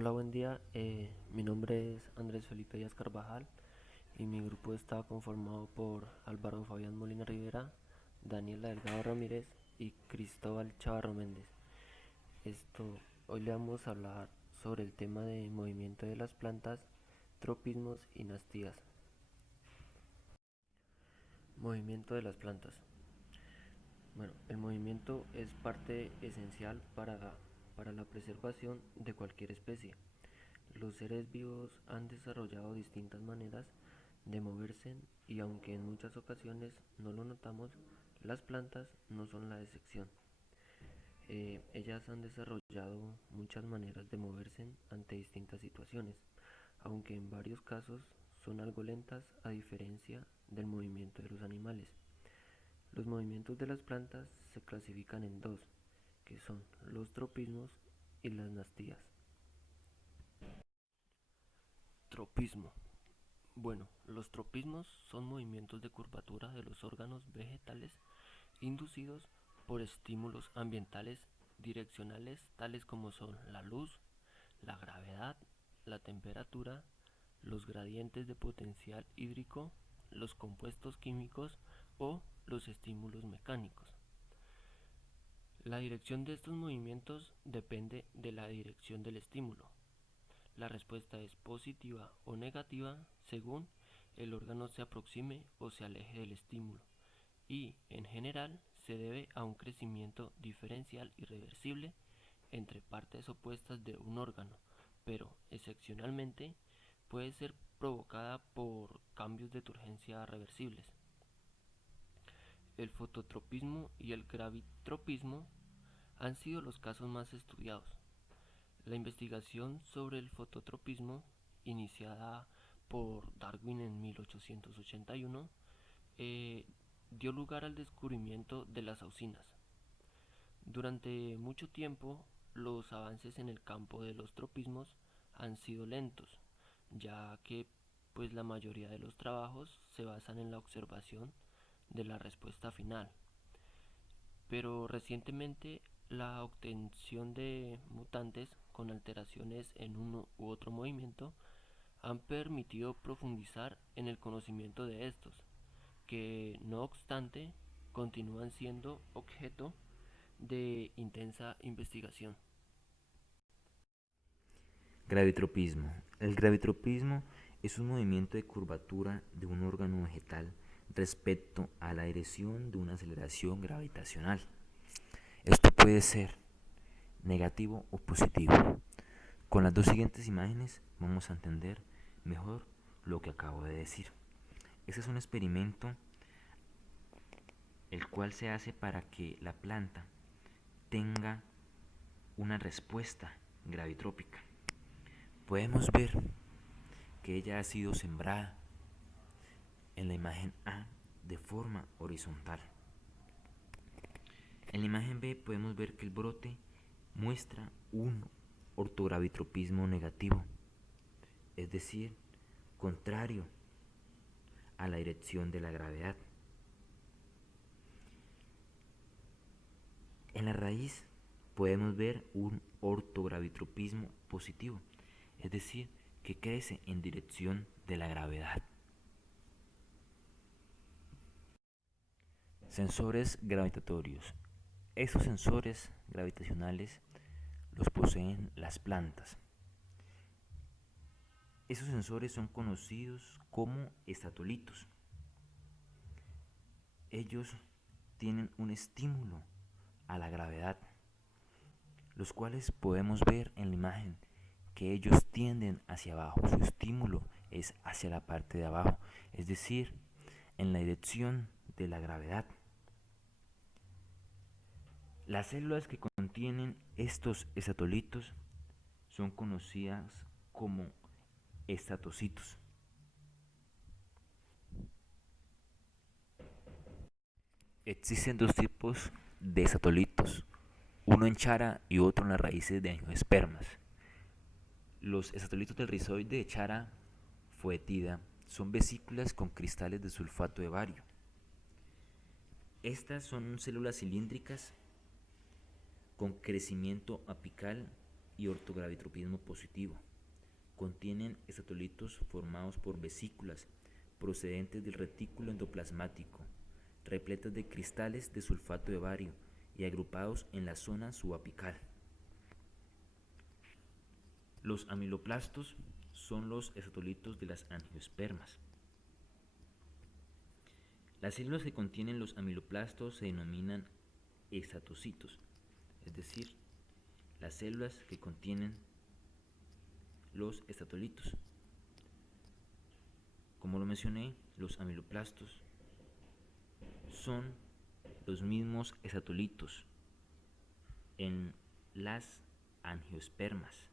Hola, buen día. Mi nombre es Andrés Felipe Díaz Carvajal y mi grupo está conformado por Álvaro Fabián Molina Rivera, Daniela Delgado Ramírez y Cristóbal Chavarro Méndez. Esto, Hoy le vamos a hablar sobre el tema de movimiento de las plantas, tropismos y nastías. Movimiento de las plantas. Bueno, el movimiento es parte esencial para la preservación de cualquier especie. Los seres vivos han desarrollado distintas maneras de moverse y aunque en muchas ocasiones no lo notamos, las plantas no son la excepción. Ellas han desarrollado muchas maneras de moverse ante distintas situaciones, aunque en varios casos son algo lentas a diferencia del movimiento de los animales. Los movimientos de las plantas se clasifican en dos, que son los tropismos y las nastías. Tropismo. Bueno, los tropismos son movimientos de curvatura de los órganos vegetales inducidos por estímulos ambientales direccionales tales como son la luz, la gravedad, la temperatura, los gradientes de potencial hídrico, los compuestos químicos o los estímulos mecánicos. La dirección de estos movimientos depende de la dirección del estímulo. La respuesta es positiva o negativa según el órgano se aproxime o se aleje del estímulo y, en general, se debe a un crecimiento diferencial irreversible entre partes opuestas de un órgano, pero excepcionalmente puede ser provocada por cambios de turgencia reversibles. El fototropismo y el gravitropismo han sido los casos más estudiados. La investigación sobre el fototropismo, iniciada por Darwin en 1881, dio lugar al descubrimiento de las auxinas. Durante mucho tiempo, los avances en el campo de los tropismos han sido lentos, ya que pues la mayoría de los trabajos se basan en la observación de la respuesta final. Pero recientemente la obtención de mutantes con alteraciones en uno u otro movimiento han permitido profundizar en el conocimiento de estos, que no obstante continúan siendo objeto de intensa investigación. Gravitropismo. El gravitropismo es un movimiento de curvatura de un órgano vegetal respecto a la dirección de una aceleración gravitacional. Esto puede ser negativo o positivo. Con las dos siguientes imágenes vamos a entender mejor lo que acabo de decir. Este es un experimento el cual se hace para que la planta tenga una respuesta gravitrópica. Podemos ver que ella ha sido sembrada en la imagen A de forma horizontal. En la imagen B podemos ver que el brote muestra un ortogravitropismo negativo, es decir, contrario a la dirección de la gravedad. En la raíz podemos ver un ortogravitropismo positivo, es decir, que crece en dirección de la gravedad. Sensores gravitatorios. Estos sensores gravitacionales los poseen las plantas. Esos sensores son conocidos como estatolitos. Ellos tienen un estímulo a la gravedad, los cuales podemos ver en la imagen que ellos tienden hacia abajo. Su estímulo es hacia la parte de abajo, es decir, en la dirección de la gravedad. Las células que contienen estos estatolitos son conocidas como estatocitos. Existen dos tipos de estatolitos, uno en chara y otro en las raíces de angiospermas. Los estatolitos del rizoide de chara foetida son vesículas con cristales de sulfato de bario. Estas son células cilíndricas con crecimiento apical y ortogravitropismo positivo. Contienen estatolitos formados por vesículas procedentes del retículo endoplasmático, repletas de cristales de sulfato de bario y agrupados en la zona subapical. Los amiloplastos son los estatolitos de las angiospermas. Las células que contienen los amiloplastos se denominan estatocitos, es decir, las células que contienen los estatolitos. Como lo mencioné, los amiloplastos son los mismos estatolitos en las angiospermas.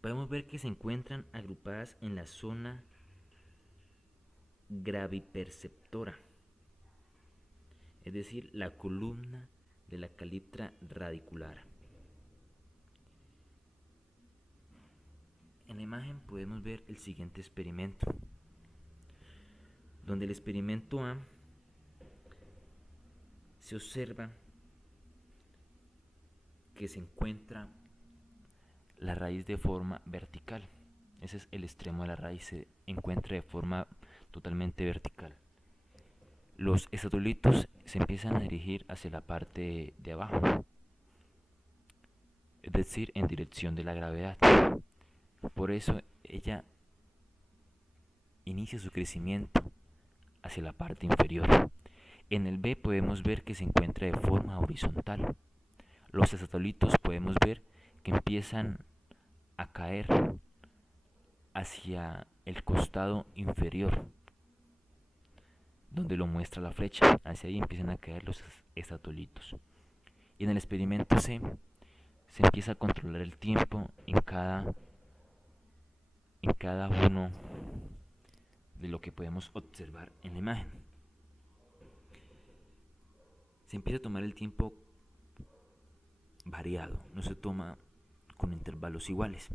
Podemos ver que se encuentran agrupadas en la zona graviperceptora, es decir, la columna de la caliptra radicular. En la imagen podemos ver el siguiente experimento, donde el experimento A se observa que se encuentra la raíz de forma vertical. Ese es el extremo de la raíz, se encuentra de forma totalmente vertical. Los estatolitos se empiezan a dirigir hacia la parte de abajo, es decir, en dirección de la gravedad. Por eso ella inicia su crecimiento hacia la parte inferior. En el B podemos ver que se encuentra de forma horizontal. Los estatolitos podemos ver que empiezan a caer hacia el costado inferior, donde lo muestra la flecha. Hacia ahí empiezan a caer los estatolitos. Y en el experimento C se empieza a controlar el tiempo en cada uno de lo que podemos observar en la imagen. Se empieza a tomar el tiempo variado, no se toma con intervalos iguales.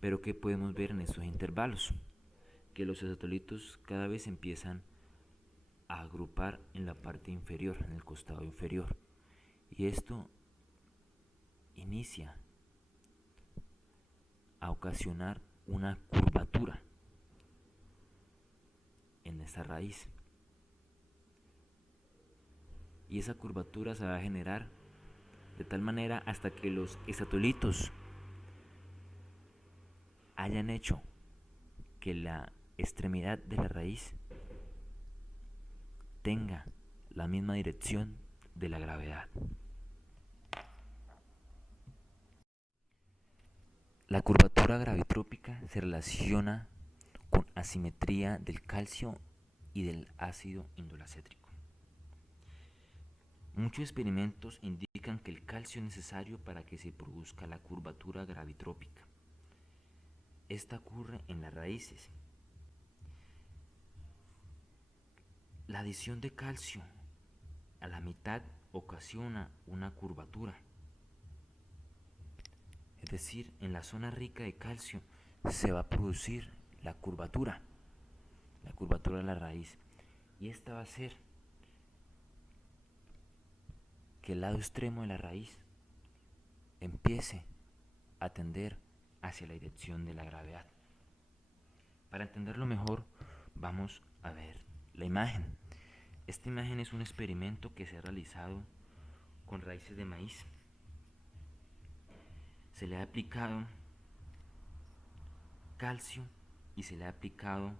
Pero ¿qué podemos ver en estos intervalos? Que los estatolitos cada vez empiezan a agrupar en la parte inferior, en el costado inferior. Y esto inicia a ocasionar una curvatura en esta raíz. Y esa curvatura se va a generar de tal manera hasta que los estatolitos hayan hecho que la extremidad de la raíz tenga la misma dirección de la gravedad. La curvatura gravitrópica se relaciona con asimetría del calcio y del ácido indolacétrico. Muchos experimentos indican que el calcio es necesario para que se produzca la curvatura gravitrópica. Esta ocurre en las raíces. La adición de calcio a la mitad ocasiona una curvatura. Es decir, en la zona rica de calcio se va a producir la curvatura de la raíz. Y esta va a hacer que el lado extremo de la raíz empiece a tender hacia la dirección de la gravedad. Para entenderlo mejor, vamos a ver la imagen. Esta imagen es un experimento que se ha realizado con raíces de maíz. Se le ha aplicado calcio y se le ha aplicado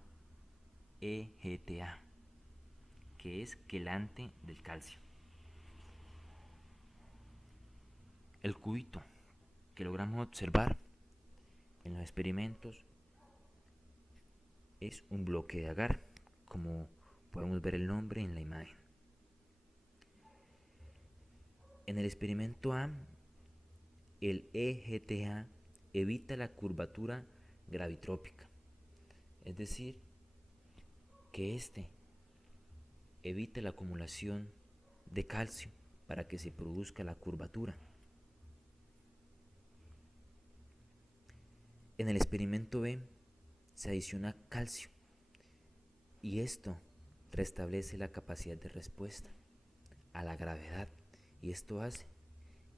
EGTA, que es quelante del calcio. El cubito que logramos observar en los experimentos es un bloque de agar, como podemos ver el nombre en la imagen. En el experimento A, el EGTA evita la curvatura gravitrópica, es decir, que este evita la acumulación de calcio para que se produzca la curvatura. En el experimento B se adiciona calcio y esto restablece la capacidad de respuesta a la gravedad y esto hace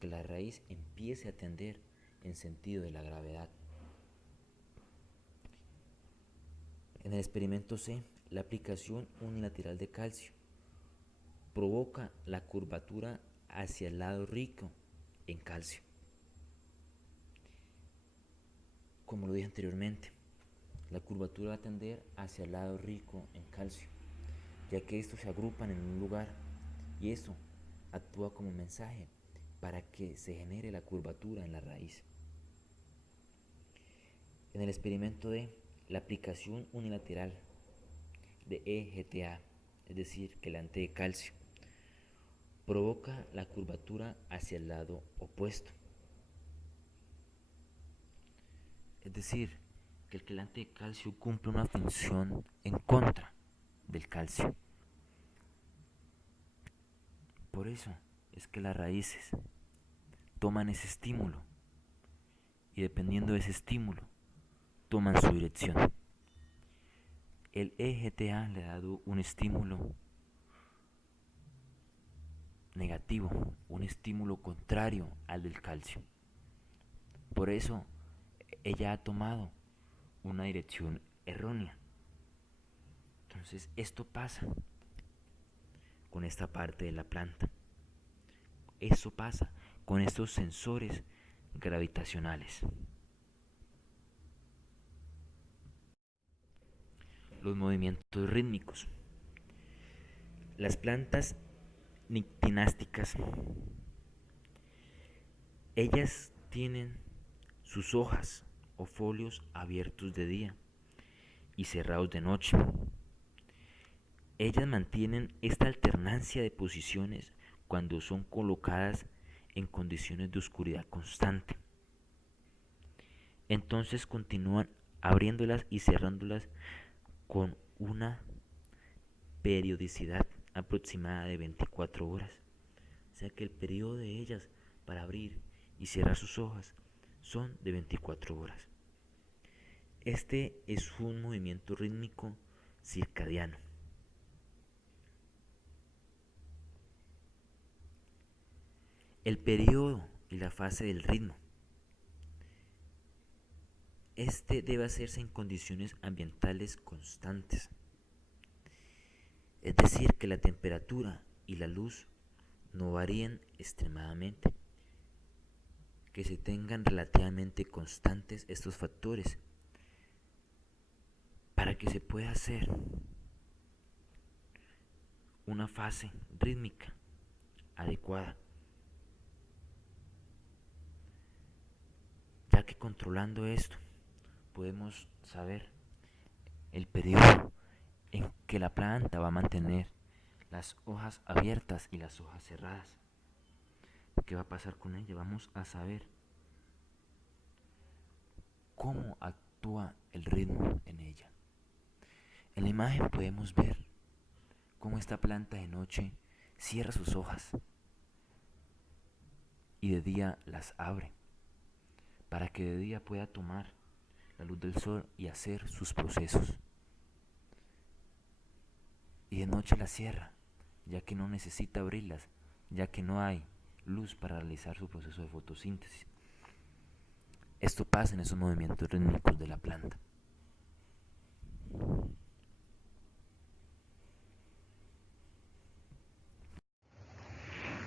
que la raíz empiece a tender en sentido de la gravedad. En el experimento C, la aplicación unilateral de calcio provoca la curvatura hacia el lado rico en calcio. Como lo dije anteriormente, la curvatura va a tender hacia el lado rico en calcio, ya que estos se agrupan en un lugar y eso actúa como mensaje para que se genere la curvatura en la raíz. En el experimento D, la aplicación unilateral de EGTA, es decir, quelante de calcio, provoca la curvatura hacia el lado opuesto. Es decir, que el quelante de calcio cumple una función en contra del calcio. Por eso es que las raíces toman ese estímulo y dependiendo de ese estímulo toman su dirección. El EGTA le ha dado un estímulo negativo, un estímulo contrario al del calcio. Por eso ella ha tomado una dirección errónea. Entonces esto pasa con esta parte de la planta. Eso pasa con estos sensores gravitacionales. Los movimientos rítmicos. Las plantas nictinásticas, ellas tienen sus hojas o folios abiertos de día y cerrados de noche. Ellas mantienen esta alternancia de posiciones cuando son colocadas en condiciones de oscuridad constante. Entonces continúan abriéndolas y cerrándolas con una periodicidad aproximada de 24 horas. O sea que el periodo de ellas para abrir y cerrar sus hojas son de 24 horas. Este es un movimiento rítmico circadiano. El periodo y la fase del ritmo. Este debe hacerse en condiciones ambientales constantes. Es decir, que la temperatura y la luz no varíen extremadamente, que se tengan relativamente constantes estos factores para que se pueda hacer una fase rítmica adecuada, ya que controlando esto podemos saber el periodo en que la planta va a mantener las hojas abiertas y las hojas cerradas. ¿Qué va a pasar con ella? Vamos a saber cómo actúa el ritmo en ella. En la imagen podemos ver cómo esta planta de noche cierra sus hojas y de día las abre para que de día pueda tomar la luz del sol y hacer sus procesos. Y de noche las cierra, ya que no necesita abrirlas, ya que no hay luz para realizar su proceso de fotosíntesis. Esto pasa en esos movimientos rítmicos de la planta.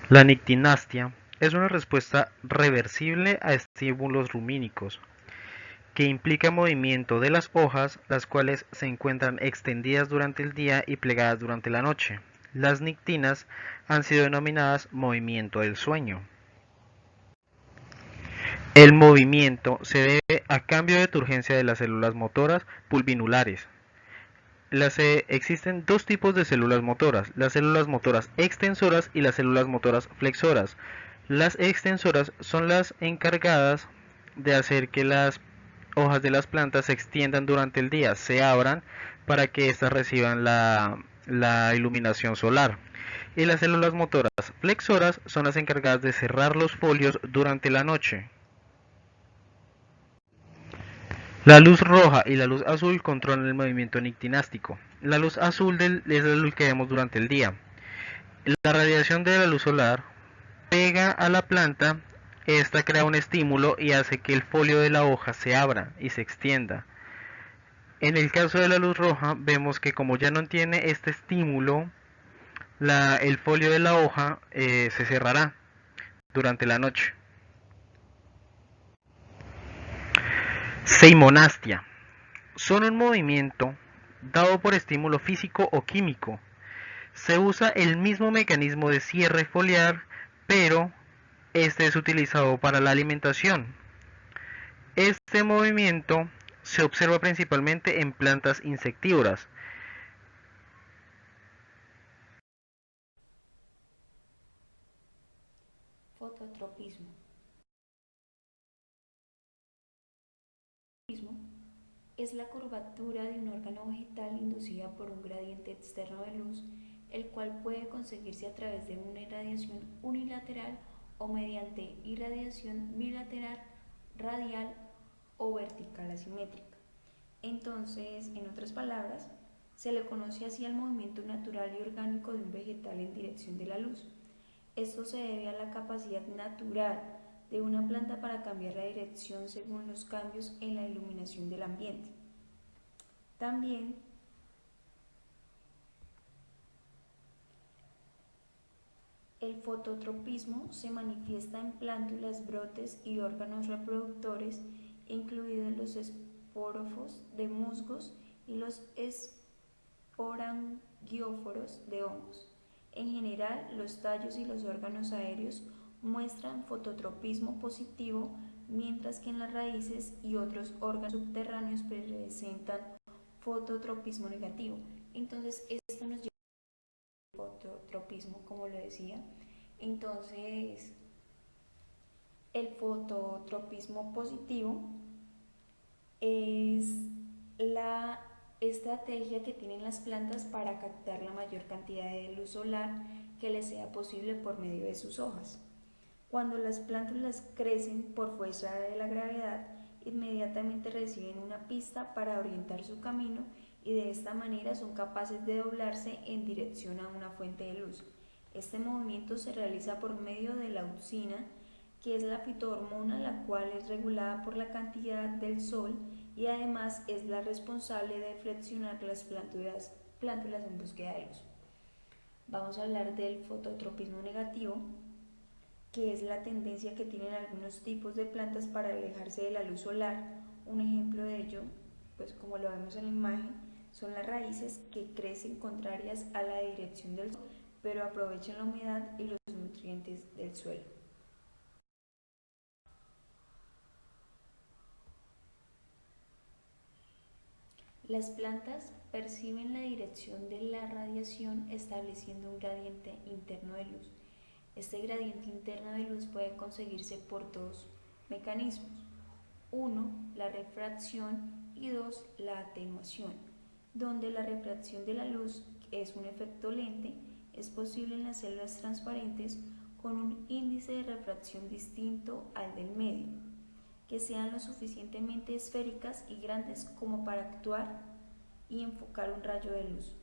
La nictinastia es una respuesta reversible a estímulos lumínicos que implica movimiento de las hojas, las cuales se encuentran extendidas durante el día y plegadas durante la noche. Las nictinas han sido denominadas movimiento del sueño. El movimiento se debe a cambio de turgencia de las células motoras pulvinulares. Existen dos tipos de células motoras, las células motoras extensoras y las células motoras flexoras. Las extensoras son las encargadas de hacer que las hojas de las plantas se extiendan durante el día, se abran para que éstas reciban la iluminación solar. Y las células motoras flexoras son las encargadas de cerrar los folios durante la noche. La luz roja y la luz azul controlan el movimiento nictinástico. La luz azul es la luz que vemos durante el día. La radiación de la luz solar pega a la planta, esta crea un estímulo y hace que el folio de la hoja se abra y se extienda. En el caso de la luz roja, vemos que como ya no tiene este estímulo, el folio de la hoja se cerrará durante la noche. Seimonastia. Son un movimiento dado por estímulo físico o químico. Se usa el mismo mecanismo de cierre foliar, pero este es utilizado para la alimentación. Este movimiento se observa principalmente en plantas insectívoras. Fototropismo. Es la curvatura de un órgano vegetal inducida por un gradiente externo de luz, el cual puede conseguirse a través de una irradiación unilateral o mediante irradiación bilateral, radial o vertical asimétrica. Entonces, en otras palabras, se le conoce así al movimiento natural y orgánico de un vegetal en dirección de la luz. Esto se debe a la capacidad natural de una planta para cambiar la dirección según los cambios en la iluminación del ambiente. También el fototropismo se manifiesta en plántulas, brotes y órganos reproductores, incluidos los esporófitos de musgos y los esporangióforos de hongos. En general, los tallos y los órganos aéreos muestran fototropismo positivo, mientras que en las raíces y otros órganos subterráneos presentan fototropismo negativo. Entonces, esto nos lleva al fototropismo, como lo decía. Entonces, el fototropismo positivo es la estrategia que tienen las plantas para captar la mayor cantidad de luz solar que les sea posible por medio de sus hojas. Cuando las plántulas crecen por fuerza de la gravedad, inmediatamente reciben una pista para orientar su camino y de esta manera son capaces de doblarse en dirección a una fuente de luz. Este movimiento se realiza por medio de la auxina, que es la fitohormona, la cual es regulada por la cantidad del sol y además es la responsable de flexionar las plántulas en búsqueda de luz. Vamos a hablar del fototropismo negativo, que es la tendencia que tienen algunos tipos de plantas para alejarse de la luz solar. Un ejemplo de ello, pues como lo vemos en la imagen, son las raíces que crecen contrarias a la dirección del sol, pero aprovechan la humedad y los nutrientes del suelo. Las plantas perciben la dirección de la radiación estableciendo un gradiente interno de luz. Este gradiente interno de luz puede conseguirse por dos mecanismos. 1. La refracción y 2. La atenuación, donde la refracción de la luz es un efecto lente, es posible en las células transparentes con un índice de refracción distinto al del medio, que sean lo suficientemente esféricas y grandes como para actuar y enfocar un rayo de luz.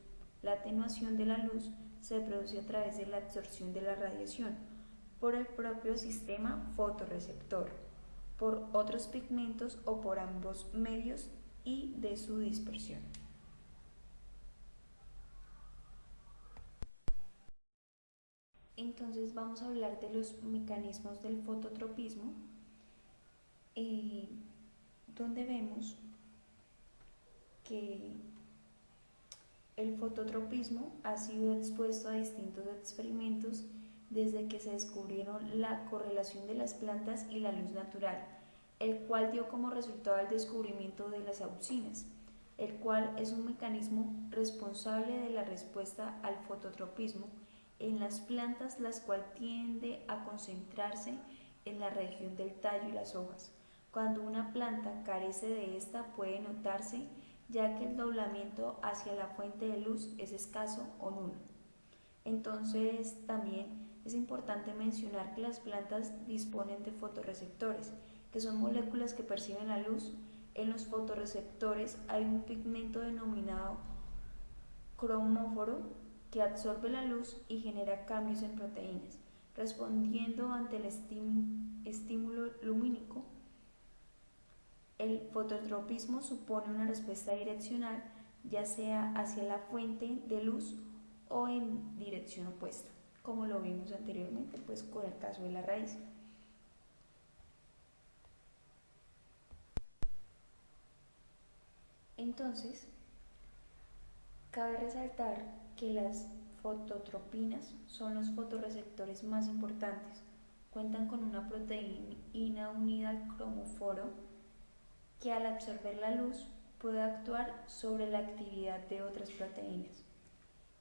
La atenuación de la luz se produce a través de la absorción de la radiación por el propio sistema fotorreceptor, por otros pigmentos o por ambos medios y de su dispersión. Entonces vamos a hablar de los mecanismos del fototropismo, donde vemos que el fototropismo ha sido expuesto a distintos experimentos desde que se descubrieron la correlación de las plantas y la luz natural, el cual dio como resultado el descubrimiento de las auxinas, el cual es un mecanismo responsable de la respuesta al fototropismo en las plantas, las cual tiende a concentrarse en la región del tallo y las hojas. Cuando una planta carece de esta puede notarse, ya que el doblamiento hacia la fuente de luz es escaso o nulo. Entonces también es importante mencionar que las plantas disponen de fotorreceptores, que son moléculas que perciben la luz. En los fotorreceptores hay un pigmento denominado cromóforo que absorbe la luz y genera cambios en proteínas. respondiendo ante el estímulo lumínico. El fototropismo supone una respuesta direccional, ya sea hacia la fuente de luz o en dirección opuesta, como lo vimos anteriormente, pues con el caso de la raíz. Entonces, cabe resaltar que las fototropinas son los fotorreceptores más importantes. Cuentan con una proteína unida al cromóforo que al absorber la luz puede actuar sobre la actividad de otras proteínas.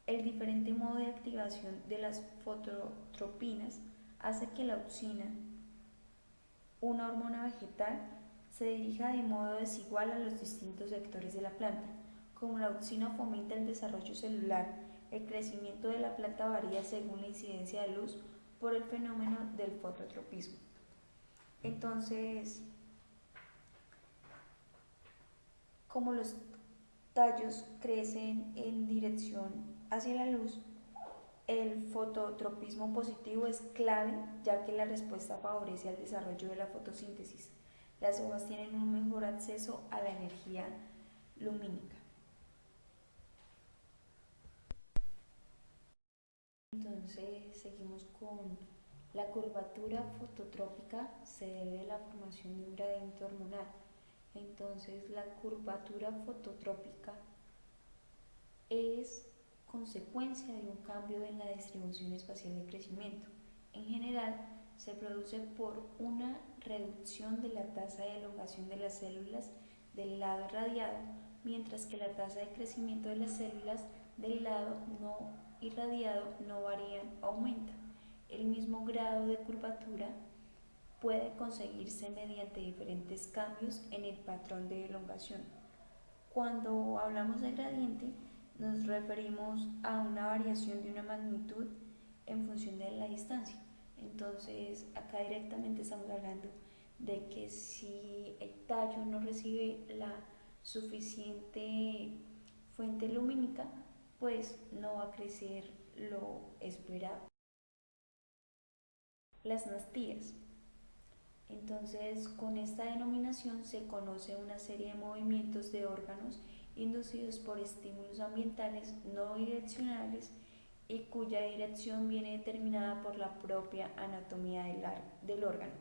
El diferente modo de activación de las fototropinas hace que la auxina, una hormona vegetal, se dirija de modo desigual a los distintos sectores de la planta. Como la auxina fomenta el desarrollo celular, el crecimiento de la planta varía según la incidencia de luz por el fenómeno del fototropismo. Entonces, como los tallos crecen en dirección hacia la luz, el fototropismo positivo es clave, ya que la respuesta favorece al desarrollo de la fotosíntesis. Las hojas tienen un mejor acceso a la energía lumínica. Entonces seguimos con la curvatura fototrópica, se debe a la formación de un gradiente hormonal. Entonces la curvatura fototrópica es consecuencia de un cambio en la distribución espacial de crecimiento. En general, se produce por una reducción de la tasa de elongación de las células del lado irradiado, mientras que la tasa de crecimiento de las células del lado no irradiado no varía, aumenta. El mismo grado de curvatura puede conseguirse mediante diferentes cambios en el patrón de elongación. Cuando hablamos de gradiente, nos referimos a una variación de una magnitud en función de la distancia. Entonces, acá directamente estamos hablando de que si el tallo no recibe la suficiente fuente lumínica, pues no va a crecer lo esperado. Las nastías. Entonces, con esta denominación se conoce una serie de movimientos de órganos inducidos por estímulos ambientales no direccionales y cuya dirección viene determinada por la propia anatomía del órgano.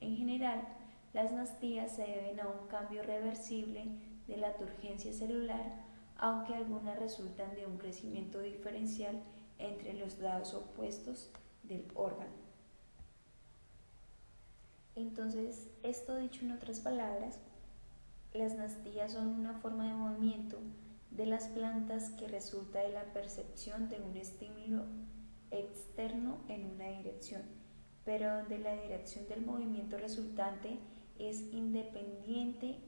En general, las nastías se deben a un cambio reversible de la turgencia celular, aunque algunas resultan de un crecimiento diferencial entre los lados opuestos del órgano. Entonces, esto dicho en otras palabras, las nastías son una forma de movimiento de las plantas que resulta de la percepción de un estímulo externo en una dirección, pero donde la dirección del movimiento resultante es independiente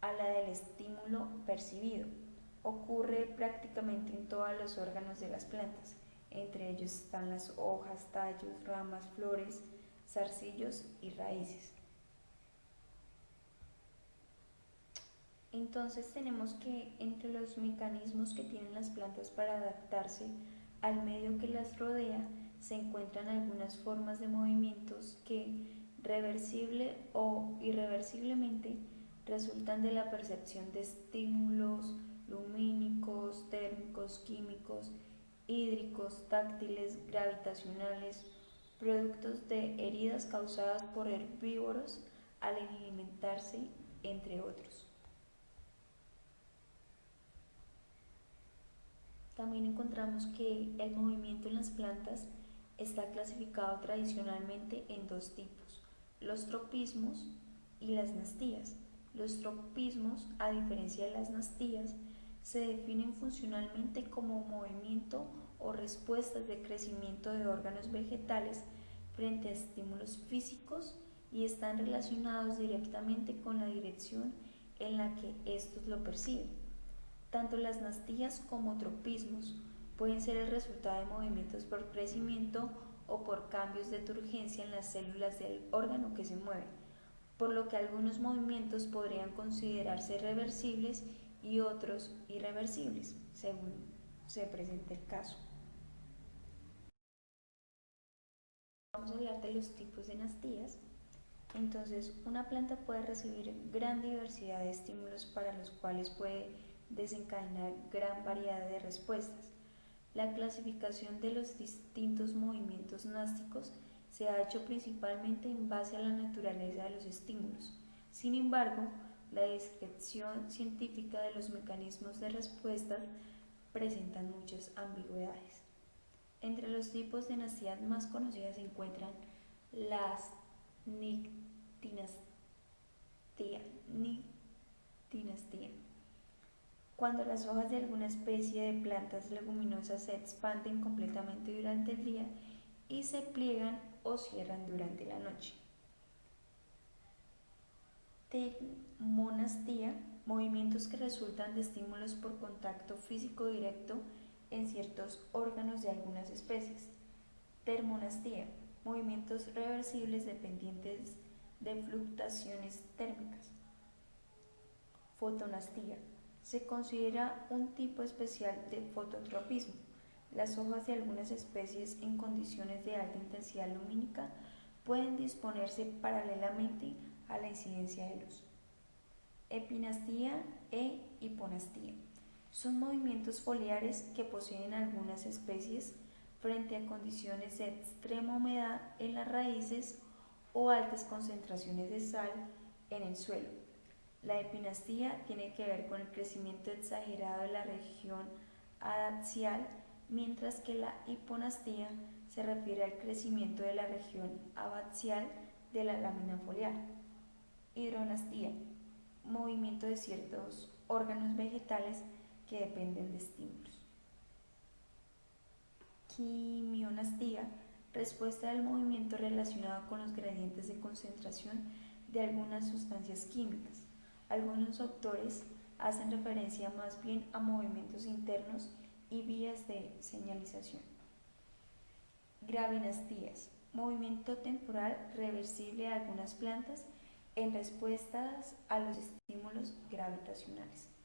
a la del estímulo percibido. Ocurre prácticamente en todos los órganos de las plantas, entre ellos están las hojas, tallos, ramas, flores, zarcillos y raíces. Entonces tenemos que entre los mecanismos que tienen las plantas para adaptarse al medio que las rodea se encuentran algunas formas de movimientos que reversible o irreversiblemente resultan de la percepción de estímulos lumínicos, térmicos, químicos, hídricos, táctiles, gravitacionales, productos de heridas causadas por herbívoros al alimentarse, entre otros. También encontramos que el movimiento en las plantas está clasificado tradicionalmente en dos tipos, los tropismos y las nastías. Los tropismos, a diferencia de las nastías, se definen funcionalmente como movimiento o respuestas de crecimiento de órganos vegetales frente a estímulos físicos y están relacionados directamente con la dirección en la que estos lo perciben. Tanto las nastías como tropismos pueden ser el resultado de movimientos por crecimiento o por cambios de turgencia en las células del órgano que se mueve, por lo que algunos movimientos podrían considerarse reversibles y otros irreversibles, según se presente el caso. vamos a hablar de los tipos de dinastías. Entonces, una planta puede recibir gran diversidad de estímulos para los cuales puede desencadenar gran variedad de respuestas. La clasificación de los distintos movimientos gnásticos se ha hecho principalmente en base a la naturaleza de los estímulos. Sin embargo, la descripción científica de los mecanismos de respuesta presentan muchas ambigüedades. Entre los tipos de dinastías más conocidas se encuentran las nictinastia, cuando las hojas de alguna especie de plantas leguminosas se expanden completamente durante el día y se pliegan o cierran durante la noche. Termonastia, movimientos que resultan de estímulos por contacto físico directo en ciertos órganos de algunas especies. Termonastia, movimientos reversibles dependientes de fluctuaciones térmicas. Fotonastia, se considera un tipo especial de fototropismo. Las hojas de algunas especies en condiciones de alta intensidad lumínica pueden disponerse paralelamente a la incidencia de luz. Epinastía e hiponastía son movimientos foliares que poseen algunas especies frente a condiciones de extrema humedad en las raíces o altas concentraciones de sal en el suelo. La epinastía tiene que ver con el crecimiento exagerado de la región adaxial, mientras que la hiponastía se refiere al crecimiento de la región abaxial de la lámina foliar. Hidronastía, movimiento de ciertos órganos vegetales que dependen de estímulos. Quimionastía, respuesta del movimiento relacionado con los gradientes de concentración de algunas sustancias químicas. Algunos autores hacen referencia más bien a movimientos internos y vías de señalización. Gravinastías, movimiento temporal reversible de algunas plantas en respuestas a los estímulos gravitacionales.